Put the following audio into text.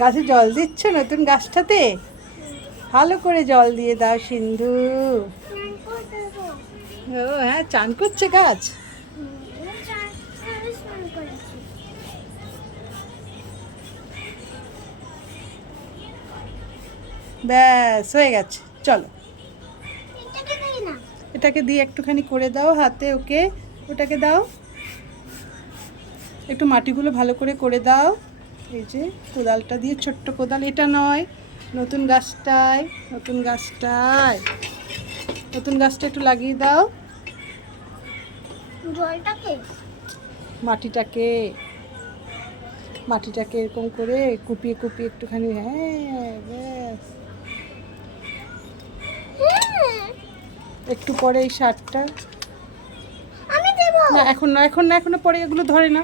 গাছে জল দিচ্ছ নতুন গাছটাতে? ভালো করে জল দিয়ে দাও সিন্ধু। ও হ্যাঁ, চান করছে গাছ। ব্যাস হয়ে গেছে, চলো। এটাকে দিয়ে একটুখানি করে দাও হাতে, ওকে। ওটাকে দাও, একটু মাটিগুলো ভালো করে দাও। এই যে কোদালটা দিয়ে, ছোট্ট কোদাল, এটা নয়, নতুন গাছটায়, নতুন গাছটায়, নতুন গাছটা একটু লাগিয়ে দাও। জলটাকে, মাটিটাকে, মাটিটাকে এরকম করে কুপিয়ে কুপিয়ে একটুখানি, হ্যাঁ ব্যাস। একটু পরে এই সারটা, আমি দেব না এখন না, এখন না, এখনো পরে, এগুলো ধরে না।